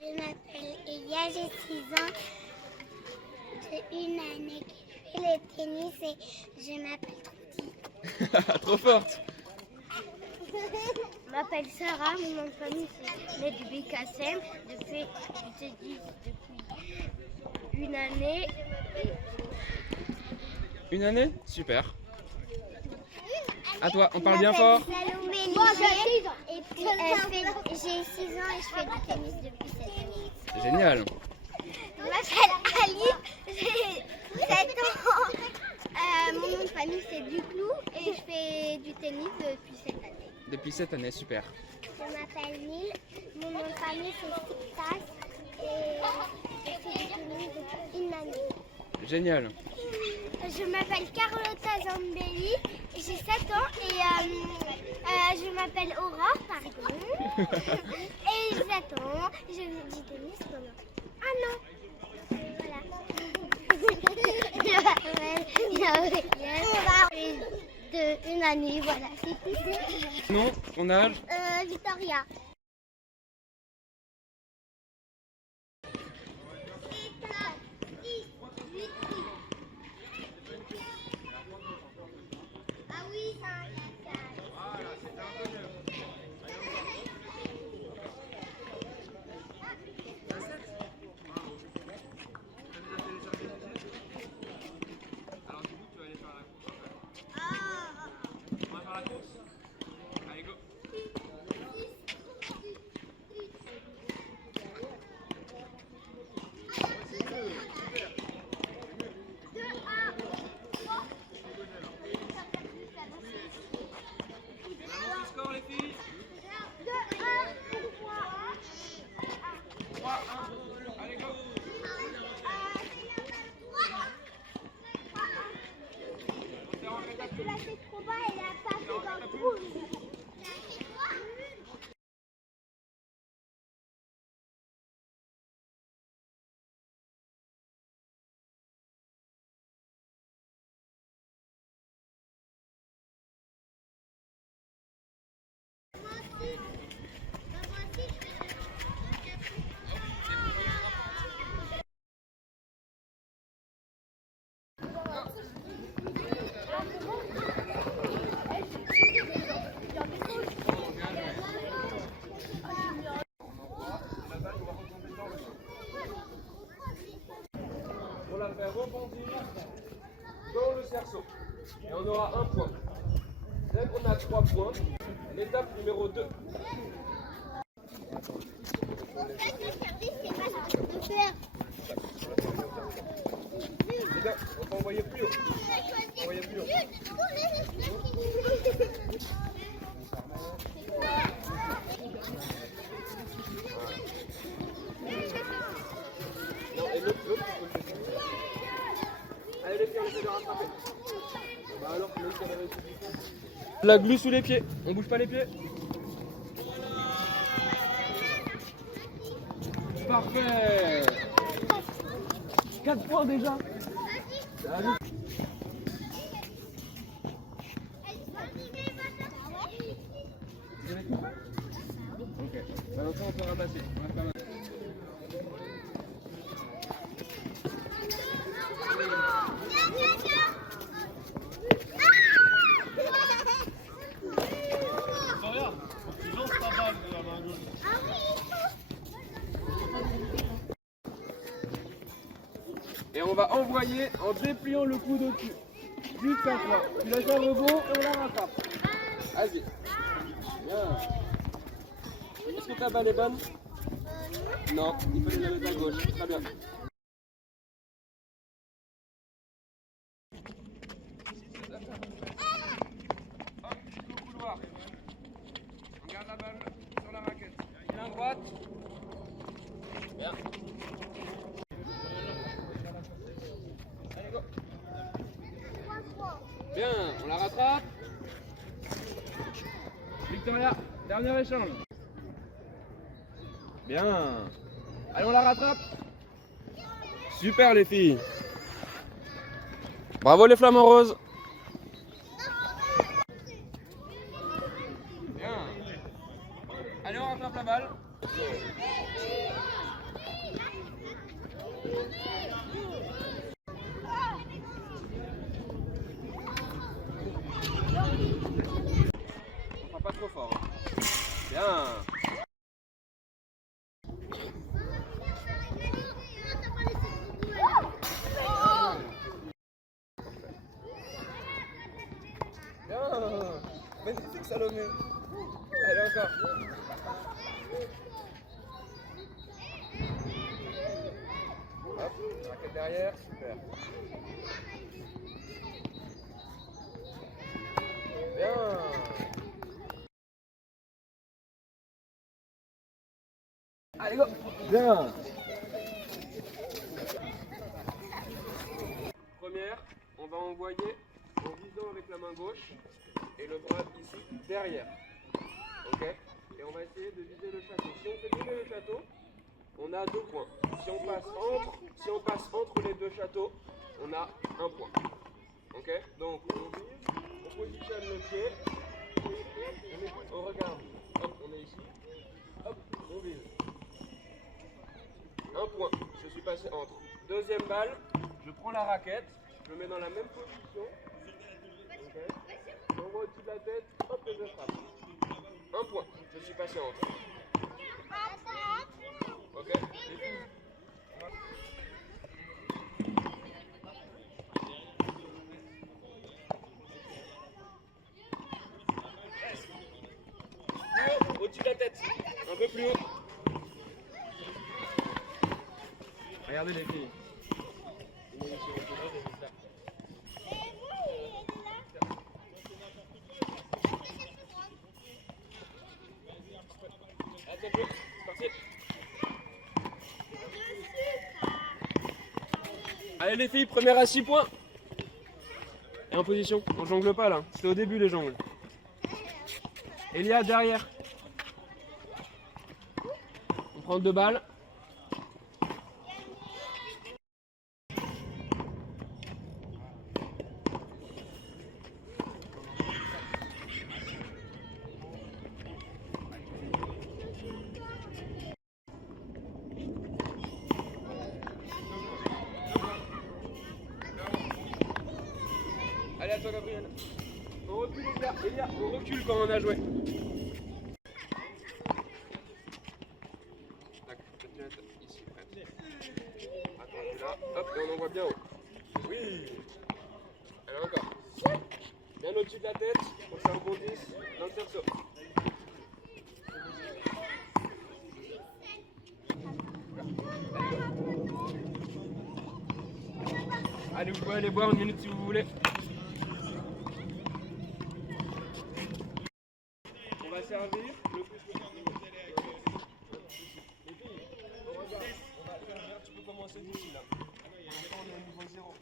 Je m'appelle Elia, j'ai 6 ans. J'ai une année que je fais le tennis et je m'appelle Trudy. Trop forte. Je m'appelle Sarah, mon nom de famille c'est Nedbi Kassem. Je fais du tennis depuis une année. Une année? Super. À toi, on parle bien fort. Et puis j'ai 6 ans et je fais du tennis depuis 7 ans. Génial. Je m'appelle Ali, j'ai 7 ans. Mon nom de famille c'est Duclou et je fais du tennis depuis cette année. Depuis cette année, super. Je m'appelle Nil, mon nom de famille c'est Siktas et je fais du tennis depuis une année. Génial. Je m'appelle Carlotta Zambelli, j'ai 7 ans et je m'appelle Aurore, pardon. Et j'ai 7 ans, je fais du tennis pendant un an. Voilà. De une année, voilà, c'est tout. Non, ton âge? Victoria. Ah oui, ça a Alors du coup, tu vas aller faire la course. On va faire la course. Allez, go. Le score, les filles? 3-1. Allez, go. Tu l'as fait trop bas et elle a pas fait dans le trou. On la fait rebondir dans le cerceau. Et on aura un point. Dès qu'on a 3 points, l'étape numéro 2. Les gars, on peut envoyer plus haut. Envoyer plus haut. Non, et l'autre, tu peux le faire. Allez les pieds, on essaie de rattraper. Bah alors, l'autre, elle a réussi. La glu sous les pieds, on bouge pas les pieds. Parfait. 4 points déjà. Allez. Vous avez tout fait? Ok. Maintenant on peut ramasser. On va faire un... Et on va envoyer en dépliant le coude au-dessus. Jusqu'à toi. Tu laisses un rebond et on la rattrape. Vas-y. Bien. Est-ce que ta balle est bonne? Non, il faut les mettre à gauche. Très bien. Hop, jusqu'au couloir. On garde la balle sur la raquette. Bien droite. Bien. Allez, go. Bien, on la rattrape. Victoria, dernier échange. Bien. Allez, on la rattrape. Super les filles. Bravo les flamants roses. Bien. Allez, on rattrape la balle. On fera pas trop fort. Bien. Bien. Magnifique Salomé. Allez encore. Hop, raquette derrière, super. Bien. Allez go. Bien. Première, on va envoyer en visant avec la main gauche et le bras ici derrière. Ok. Et on va essayer de viser le château. Si on fait viser le château, on a 2 points. Si on passe entre les 2 châteaux, on a 1 point. Ok. Donc on vise, on positionne le pied, on regarde. Hop, on est ici. Hop, on vise. 1 point. Je suis passé entre. Deuxième balle, je prends la raquette, je le mets dans la même position. Ok. J'envoie au-dessus de la tête, hop, et je frappe. 1 point. Je suis passé entre. Ok. Au-dessus de la tête. Un peu plus haut. Regardez les filles. Allez les filles, première à 6 points. Et en position. On jongle pas là. C'est au début les jongles. Elia derrière. On prend 2 balles. Allez à toi Gabriel. On recule Elia, on recule quand on a joué. Tac, ici, prête. Attends, tu là. Hop, et on envoie bien haut. Oui. Allez encore. Bien au-dessus de la tête, pour que ça rebondisse dans le cerceau. Allez, vous pouvez aller boire 1 minute si vous voulez. On va servir le plus possible. Les filles, on regarde. On va servir, tu peux commencer d'ici là. Pour l'instant, on est au niveau 0.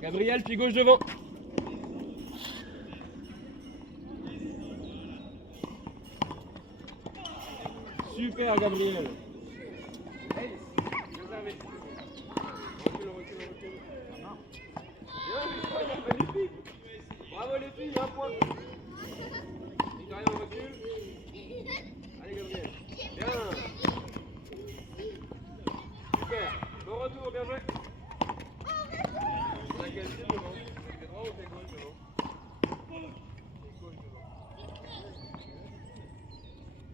Gabriel, pied gauche devant. Super Gabriel. Hey, réservé. Recule. Bien, magnifique. Bravo les filles, 1 point. Victoria, on recule. Allez Gabriel. Bien. Super. Bon retour, bien joué. On a quel pied devant? T'es droit ou t'es gauche devant? T'es gauche devant.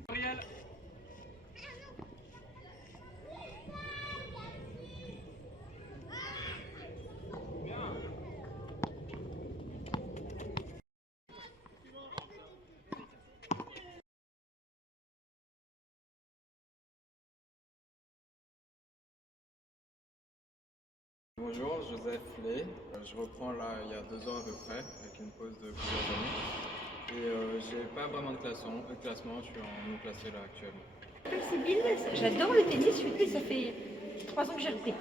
Gabriel. Bonjour, Joseph Lay. Je reprends là il y a 2 ans à peu près, avec une pause de plusieurs années. Et j'ai pas vraiment de classement, je suis en non classé là actuellement. J'adore le tennis, ça fait 3 ans que j'ai repris.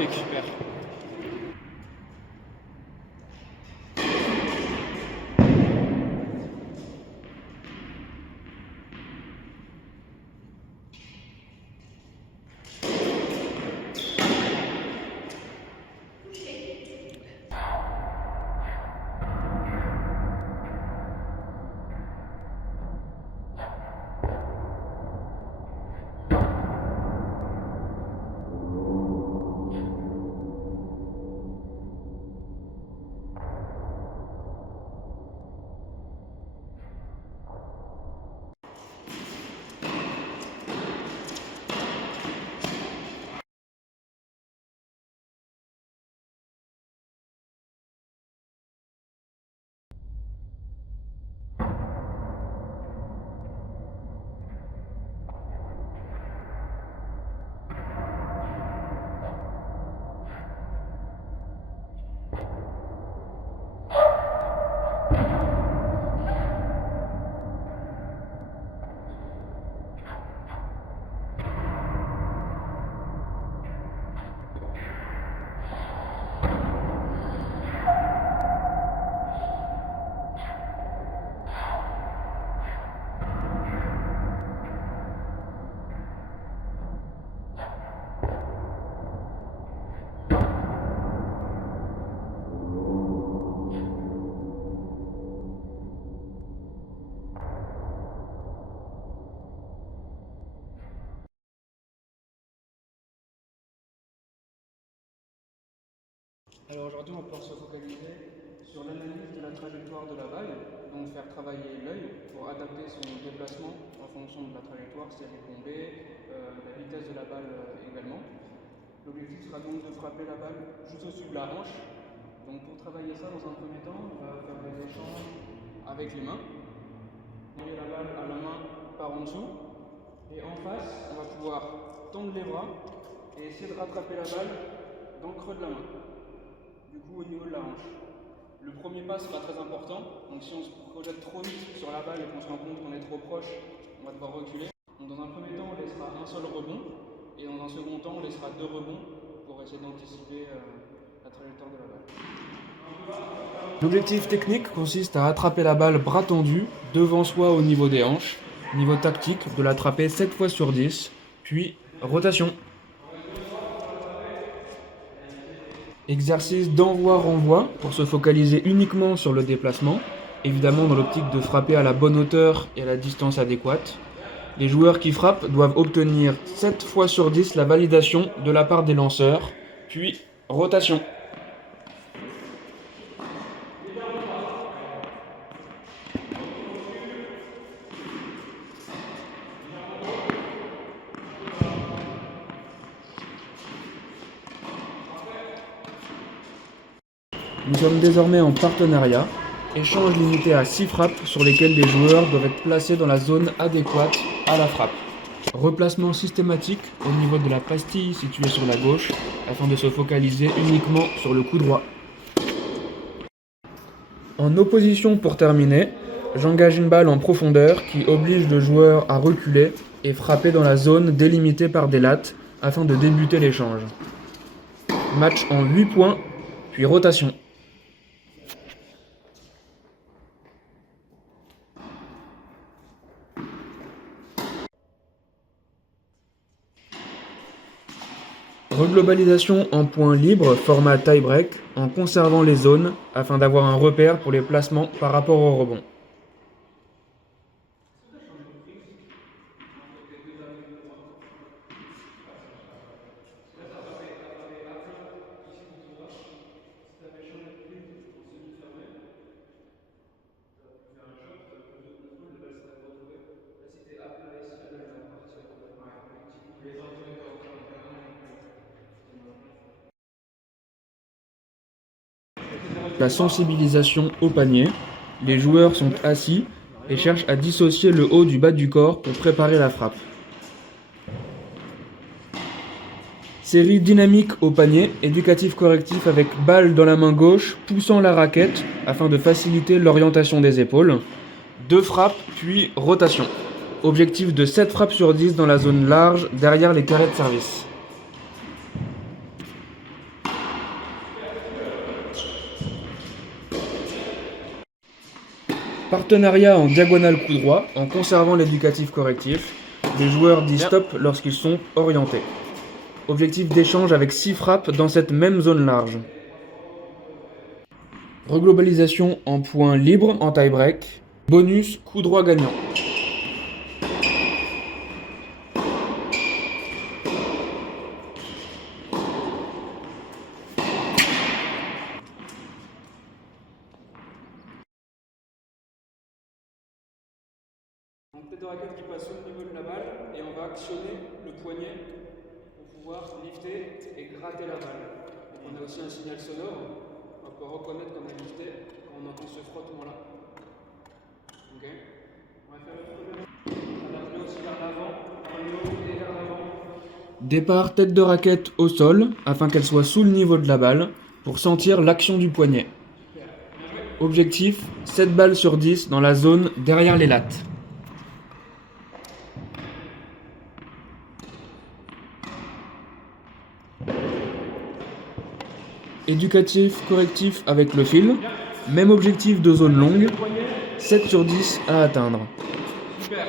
Magnifique, super. Alors aujourd'hui, on peut se focaliser sur l'analyse de la trajectoire de la balle, donc faire travailler l'œil pour adapter son déplacement en fonction de la trajectoire, si elle est bombée, la vitesse de la balle également. L'objectif sera donc de frapper la balle juste au-dessus de la hanche. Donc pour travailler ça, dans un premier temps, on va faire des échanges avec les mains. On met la balle à la main par en dessous, et en face, on va pouvoir tendre les bras et essayer de rattraper la balle dans le creux de la main. Du coup au niveau de la hanche. Le premier pas sera très important, donc si on se projette trop vite sur la balle et qu'on se rend compte qu'on est trop proche, on va devoir reculer. Donc dans un premier temps, on laissera un seul rebond, et dans un second temps, on laissera 2 rebonds pour essayer d'anticiper la trajectoire de la balle. L'objectif technique consiste à attraper la balle bras tendu, devant soi au niveau des hanches, niveau tactique de l'attraper 7 fois sur 10, puis rotation. Exercice d'envoi-renvoi pour se focaliser uniquement sur le déplacement, évidemment dans l'optique de frapper à la bonne hauteur et à la distance adéquate. Les joueurs qui frappent doivent obtenir 7 fois sur 10 la validation de la part des lanceurs, puis rotation. Nous sommes désormais en partenariat, échange limité à 6 frappes sur lesquelles les joueurs doivent être placés dans la zone adéquate à la frappe. Replacement systématique au niveau de la pastille située sur la gauche afin de se focaliser uniquement sur le coup droit. En opposition pour terminer, j'engage une balle en profondeur qui oblige le joueur à reculer et frapper dans la zone délimitée par des lattes afin de débuter l'échange. Match en 8 points, puis rotation. Reglobalisation en points libres, format tie-break, en conservant les zones afin d'avoir un repère pour les placements par rapport au rebond. La sensibilisation au panier. Les joueurs sont assis et cherchent à dissocier le haut du bas du corps pour préparer la frappe. Série dynamique au panier, éducatif correctif avec balle dans la main gauche, poussant la raquette afin de faciliter l'orientation des épaules. 2 frappes, puis rotation. Objectif de 7 frappes sur 10 dans la zone large, derrière les carrés de service. Partenariat en diagonale coup droit, en conservant l'éducatif correctif. Les joueurs disent stop lorsqu'ils sont orientés. Objectif d'échange avec 6 frappes dans cette même zone large. Reglobalisation en point libre en tie-break. Bonus coup droit gagnant. Donc tête de raquette qui passe au niveau de la balle et on va actionner le poignet pour pouvoir lifter et gratter la balle. Donc on a aussi un signal sonore, on peut reconnaître qu'on a lifté quand on entend ce frottement là. Ok. On va faire le tour. On va ramener aussi vers l'avant, en le haut et vers l'avant. Départ tête de raquette au sol afin qu'elle soit sous le niveau de la balle pour sentir l'action du poignet. Objectif 7 balles sur 10 dans la zone derrière les lattes. Éducatif, correctif avec le fil. Même objectif de zone longue. 7 sur 10 à atteindre. Super.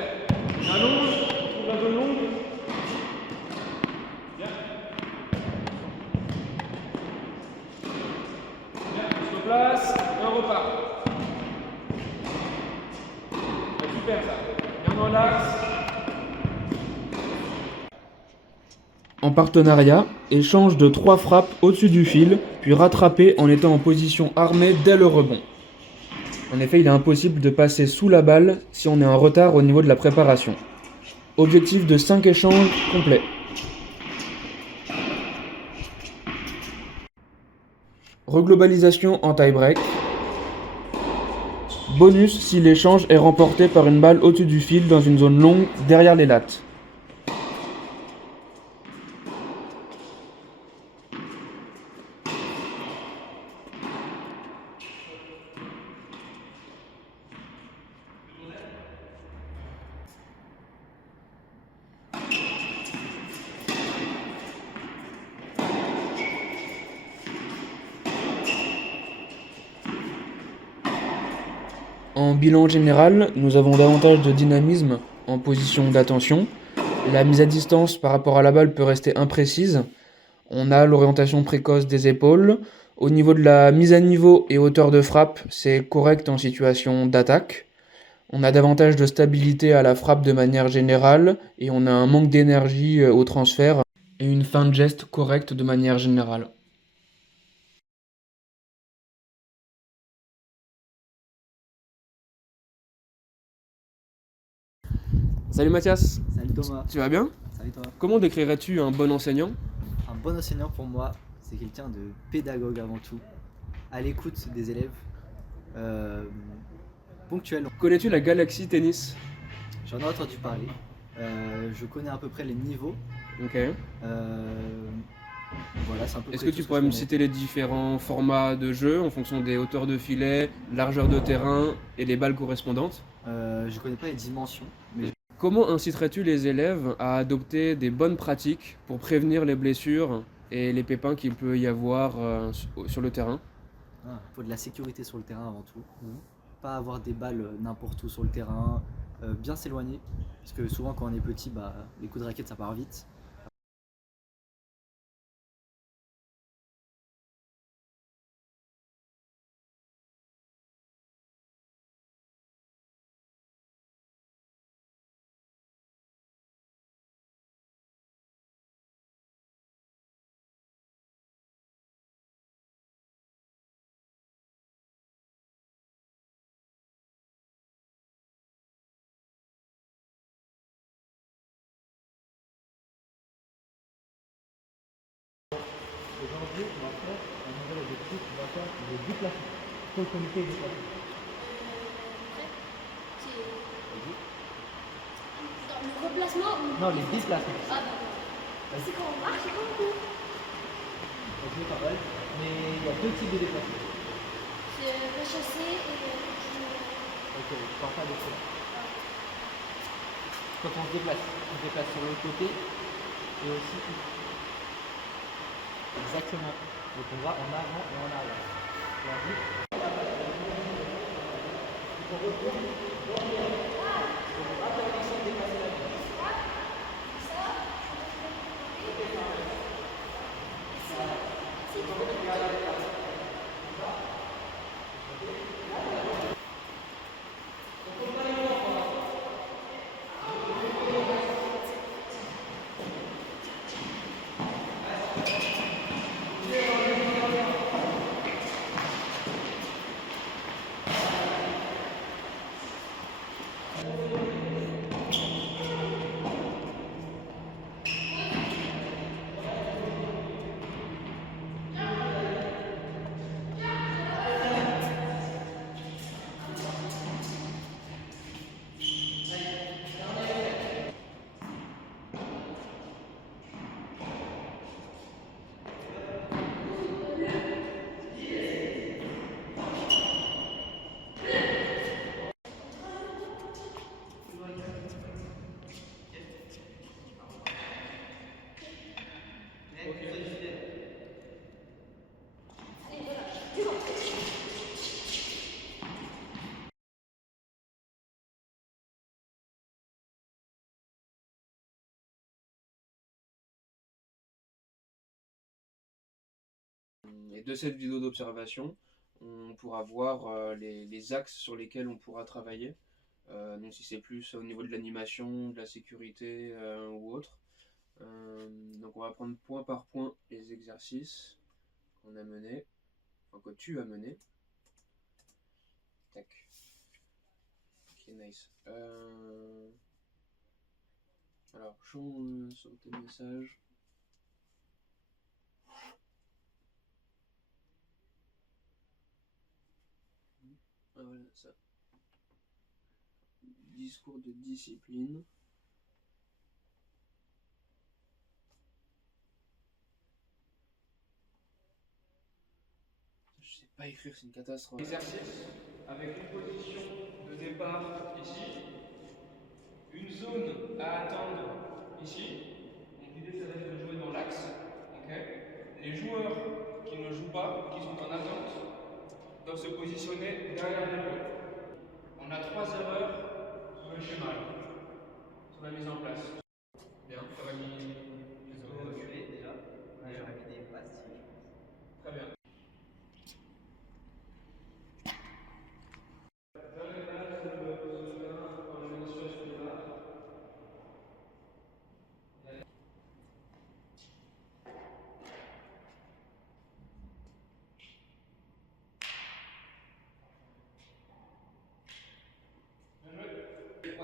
J'allonge pour la zone longue. Bien. Bien. On se place et on repart. Super ça. Bien dans l'axe. En partenariat, échange de 3 frappes au-dessus du fil, puis rattraper en étant en position armée dès le rebond. En effet, il est impossible de passer sous la balle si on est en retard au niveau de la préparation. Objectif de 5 échanges complets. Reglobalisation en tie-break. Bonus si l'échange est remporté par une balle au-dessus du fil dans une zone longue derrière les lattes. En bilan général, nous avons davantage de dynamisme en position d'attention. La mise à distance par rapport à la balle peut rester imprécise. On a l'orientation précoce des épaules. Au niveau de la mise à niveau et hauteur de frappe, c'est correct en situation d'attaque. On a davantage de stabilité à la frappe de manière générale et on a un manque d'énergie au transfert et une fin de geste correcte de manière générale. Salut Mathias. Salut Thomas. Tu vas bien? Salut toi. Comment décrirais-tu un bon enseignant? Un bon enseignant pour moi, c'est quelqu'un de pédagogue avant tout, à l'écoute des élèves, ponctuel. Connais-tu la Galaxy Tennis? J'en ai entendu parler. Je connais à peu près les niveaux. Ok. Voilà, c'est un peu. Est-ce que tu pourrais me citer les différents formats de jeu en fonction des hauteurs de filet, largeur de terrain et les balles correspondantes? Je connais pas les dimensions, mais Comment inciterais-tu les élèves à adopter des bonnes pratiques pour prévenir les blessures et les pépins qu'il peut y avoir sur le terrain? il faut de la sécurité sur le terrain avant tout. Pas avoir des balles n'importe où sur le terrain, bien s'éloigner, parce que souvent quand on est petit, les coups de raquette ça part vite. Aujourd'hui, on va faire un nouvel objectif, on va faire le déplacement. Quel comité est déplacé? Dans le replacement ou... Non, les déplacements. Ah d'accord. C'est quand on marche et quand on court. Ok, pas mal. Mais il y a deux types de déplacements. C'est rechasser et... Ok, je parle pas de ça. Quand on se déplace sur l'autre côté et aussi ici. Exactement. Donc on va en avant et en arrière. Et de cette vidéo d'observation, on pourra voir les axes sur lesquels on pourra travailler. Donc si c'est plus au niveau de l'animation, de la sécurité ou autre. Donc on va prendre point par point les exercices qu'on a menés, enfin que tu as menés. Tac. Ok, nice. Alors, champ sur tes messages. Ah voilà, ça. Discours de discipline. Je sais pas écrire, c'est une catastrophe. Exercice avec une position de départ ici, une zone à attendre ici. Donc l'idée ça va être de jouer dans l'axe. Les joueurs qui ne jouent pas, qui sont en attente, doivent se positionner derrière l'épaule. On a 3 erreurs sur le schéma, sur la mise en place. Bien, ça va mis les autres reculer déjà. J'aurais mis des pastilles, je pense. Très bien.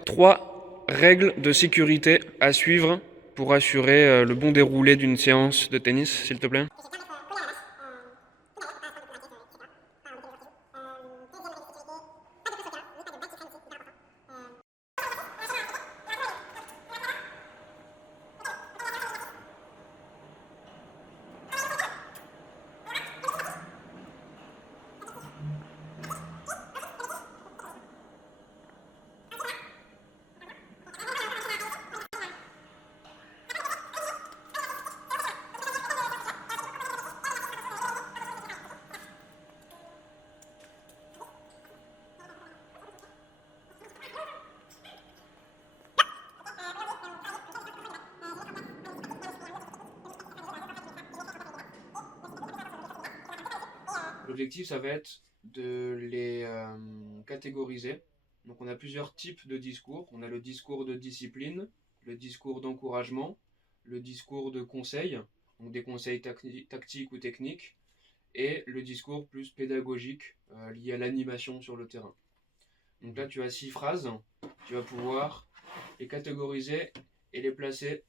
Trois règles de sécurité à suivre pour assurer le bon déroulé d'une séance de tennis, s'il te plaît. L'objectif, ça va être de les catégoriser. Donc on a plusieurs types de discours. On a le discours de discipline, le discours d'encouragement, le discours de conseil, donc des conseils tactiques ou techniques, et le discours plus pédagogique lié à l'animation sur le terrain. Donc là, tu as 6 phrases. Tu vas pouvoir les catégoriser et les placer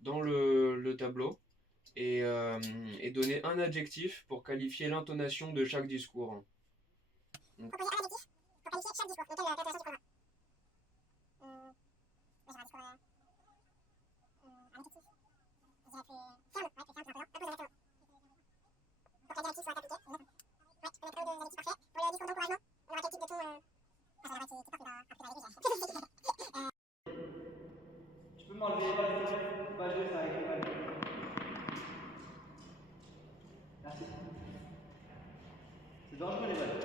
dans le tableau. Et donner un adjectif pour qualifier l'intonation de chaque discours. Donc, proposer un adjectif pour qualifier chaque discours. Lequel l'intonation du programme un adjectif. Je dirais plus ferme. Ouais, plus ferme, un peu là. Pour que l'adjectif soit appliqué. Ouais, tu peux mettre un ou deux adjectifs parfaits. Pour le discours d'encouragement, on aura quel type de ton ça va être TikTok, il va arriver. Tu peux m'enlever les balles, ça avec les balles. Merci. C'est dangereux les balles.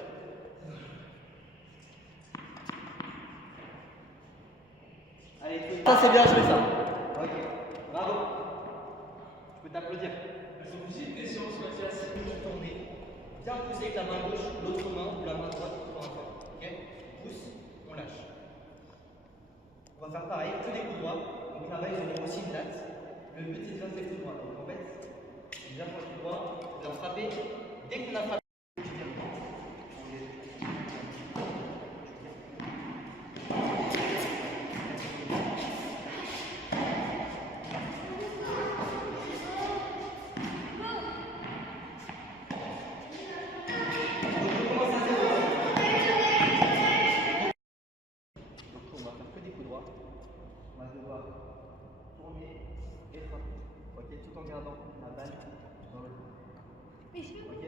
Allez, ça c'est bien joué ça. Ok, bravo. Je peux t'applaudir. J'ai une question sur Mathias. Si vous tournez, bien pousser avec la main gauche, l'autre main ou la main droite pour un corps. Ok? Pousse, on lâche. On va faire pareil, que des coups droits. Donc là-bas, ils auront aussi une latte. Le but c'est de faire des coups droits. Donc en fait, on vient faire le coup droit, on vient frapper. Dès qu'on a frappé, on va faire que des coups droits. On va devoir tourner et frapper. Ok, tout en gardant la balle dans le dos. Ok.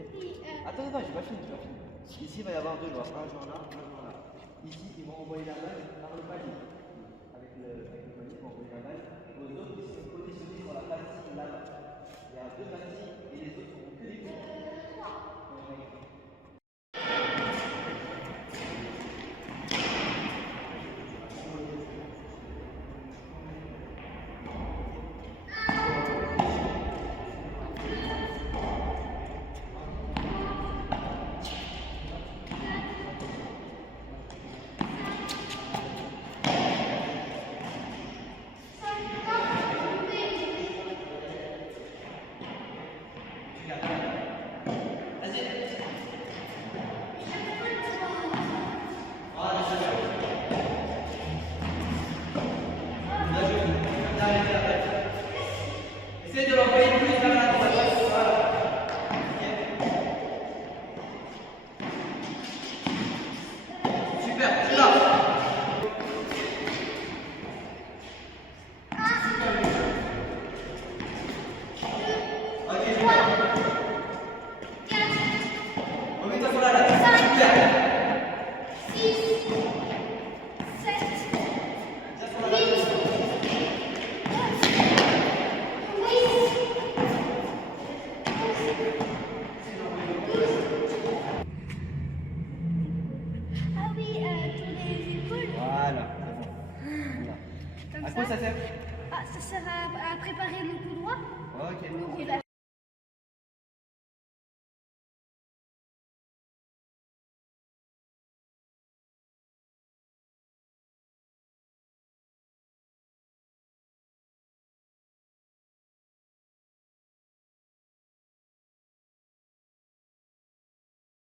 Attends, j'ai pas fini, Ici, il va y avoir deux joueurs. Un joueur là, un joueur là. Ici, ils vont envoyer la balle par le palier. Avec le palier, ils vont envoyer la balle aux autres qui sont positionnés sur la pastille là-bas. Il y a deux pastilles et les autres seront que des coups. Essayez de l'envoyer plus vers la droite. Voilà. Super, c'est là. Ok, super. Remets-toi sur la latte. Super. 6, 7, 8, 12. Ah oui, pour les épaules. Voilà, c'est bon. Comme À quoi ça sert? Ah, ça sert à préparer le coup droit. Ok. Donc on va